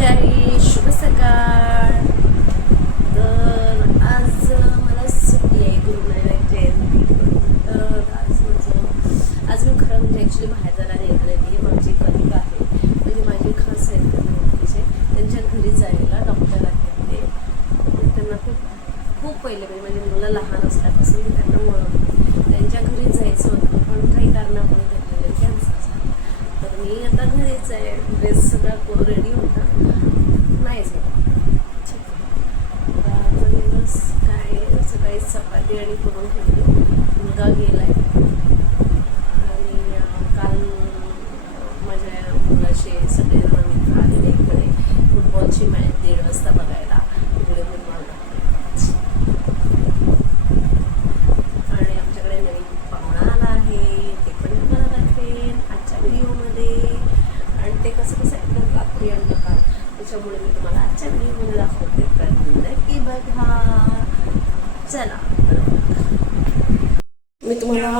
गाई शुभ सकाळ. तर आज मला सुट्टी आहे गुरुनानक जयंती. तर आज माझं आज मी खरं म्हणजे ॲक्च्युली बाहेर जायला निघालेली माझी कलिक आहे. म्हणजे माझी खास आहे ओळखीचे त्यांच्या घरी जायला डॉक्टर आहेत ते त्यांना खूप खूप पहिले म्हणजे माझी मुलं लहान असल्यापासून मी त्यांना ओळखते. त्यांच्या घरी जायचं होतं पण काही कारणामुळे त्यांना कॅन्सल झालं तर मी आता घरीच आहे. ड्रेस सगळा रेडी होता. नाही झाला. ठीक आहे. आता काय सकाळी चपाती आणि करून ठेवली मुलगा गेलाय आणि अं, काल माझ्या मुलाचे सगळे जण मित्र आलेले इकडे फुटबॉलची मॅच दीड वाजता बघायला इकडे निर्माण आणि आमच्याकडे नवीन पाहुणा आला आहे ते पण मी तुम्हाला दाखवेन आजच्या व्हिडिओमध्ये आणि ते कसं कसं एकदम रात्री आणि काल त्याच्यामुळे मी तुम्हाला आजच्या नक्की बघा चला मी तुम्हाला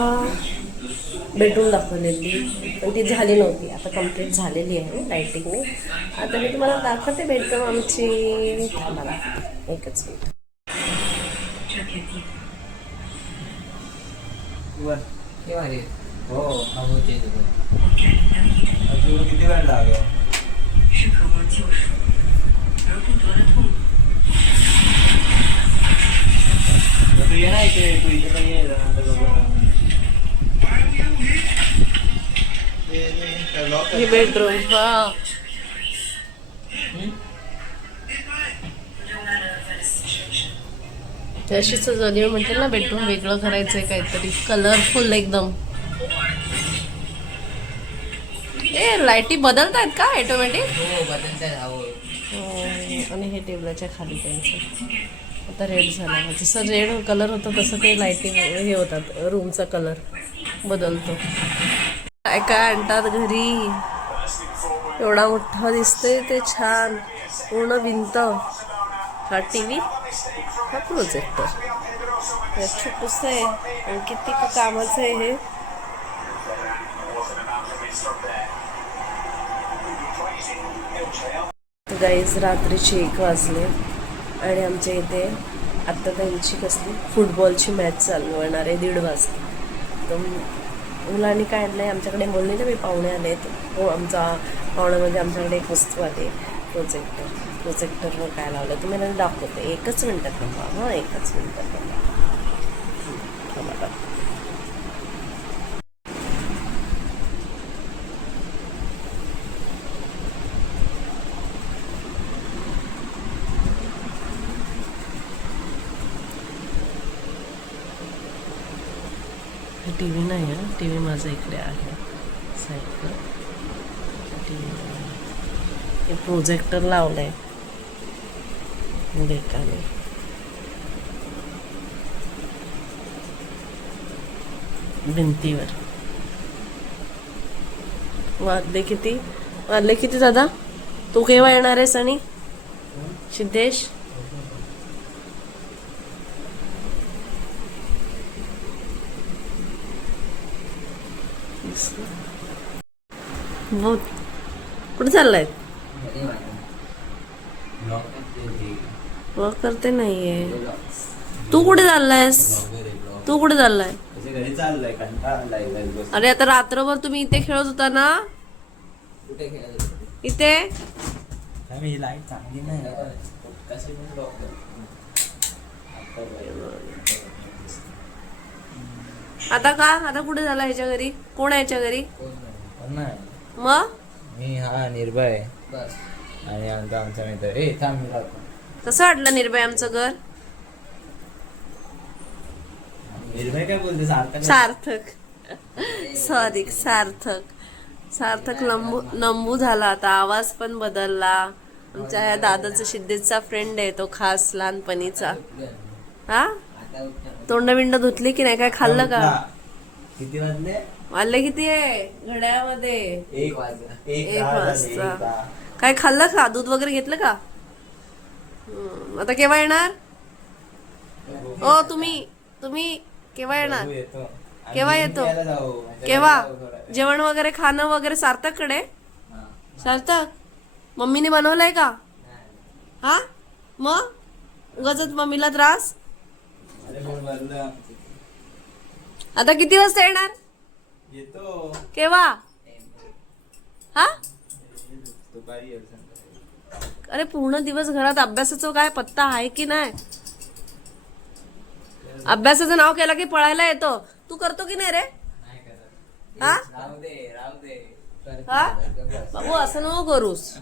बेडरूम दाखवलेली पण ती झाली नव्हती. आता कंप्लीट झालेली आहे लाईटिंगने आता मी तुम्हाला दाखवते बेडरूम आमची. मला एकच मिनिट. वर. हे. हो किती वेळ लागेल? ये ना इथे तू इथे पण ये. ही बेडरूम हा जशी सजवली म्हणते ना बेडरूम वेगळं करायचंय काहीतरी. कलरफुल एकदम. ए लाईटी बदलत आहेत का? ऑटोमॅटिक हो बदलतात अहो आणि हे टेबलाच्या खाली त्यांचं. आता रेड झाला. जसं रेड कलर होतं तसं ते लाईटिंग हे होतात. रूमचा कलर बदलतो. काय काय आणतात घरी एवढा मोठा दिसतोय ते छान. पूर्ण भिंत. हा टी व्ही हा प्रोजेक्टर छोटूस आहे. आणि किती कामाचं आहे हे. गाईज रात्रीचे एक वाजले. आणि आमच्या इथे आत्ता त्यांची कसली फुटबॉलची मॅच चालू होणार आहे दीड वाजता. तर मुलांनी काय आणलं आहे आमच्याकडे बोलले ना मी पाहुणे आले आहेत. हो आमचा पाहुण्यामध्ये आमच्याकडे एक वस्तू आली प्रोजेक्टर प्रोजेक्टरवर काय लावलं तुम्ही त्यांना दाखवते. एकच मिनटात थांबा हां एकच मिनटात थांबा. हे टी व्ही नाही आहे. टी व्ही माझा इकडे आहे. साईडला. टी व्ही हे प्रोजेक्टर लावलं आहे बेकाने. भिंतीवर. वादले किती? वाजले किती दादा? तू केव्हा येणार आहेस आणि? सिद्धेश? थँक्स बहुत कुठे चाललाय? Lock करते वॉक करते नाहीये. तू कुठे चाललायस? तू कुठे चाललाय? अरे आता रात्रभर तुम्ही इथे खेळत होता ना? इथे? लाइट चांगली नाही आता का? आता कुठे झाला ह्याच्या घरी? कोण आहे ह्याच्या घरी? कोण नाही. मग? मी हा निर्भय आणि आमचा आमचा मित्र ए थांब. कसं वाटलं निर्भय आमचं घर? निर्भय काय बोलते? सार्थक सॉरी सार्थक. सार्थक. लंबू नंबू झाला आता. आवाज पण बदलला. आमच्या ह्या दादाचा सिद्धेचा फ्रेंड आहे तो खास लहानपणीचा. हा? तोंड बिंड धुतली की नाही? काय खाल्लं का? किती वाजले? वाजले किती आहे? घड्यामध्ये एक वाजता. एक वाजता. काय खाल्लं का? दूध वगैरे घेतलं का? आता केव्हा येणार? ओ तुम्ही तुम्ही केव्हा येणार? केव्हा येतो? केव्हा. जेवण वगैरे खाणं वगैरे सार्थककडे. सार्थक? मम्मीने बनवलंय का? हा? मग? उगाच मम्मीला त्रास अरे पण भरलं आमचं. आता किती वाजता येणार? येतो. केव्हा? हा. अरे पूर्ण दिवस घरात अभ्यासाचं काय पत्ता आहे की नाही? अभ्यासाचं नाव केलं की पळायला येतो. तू करतो की नाही रे? हा? हा? बाबू असं नको करूस.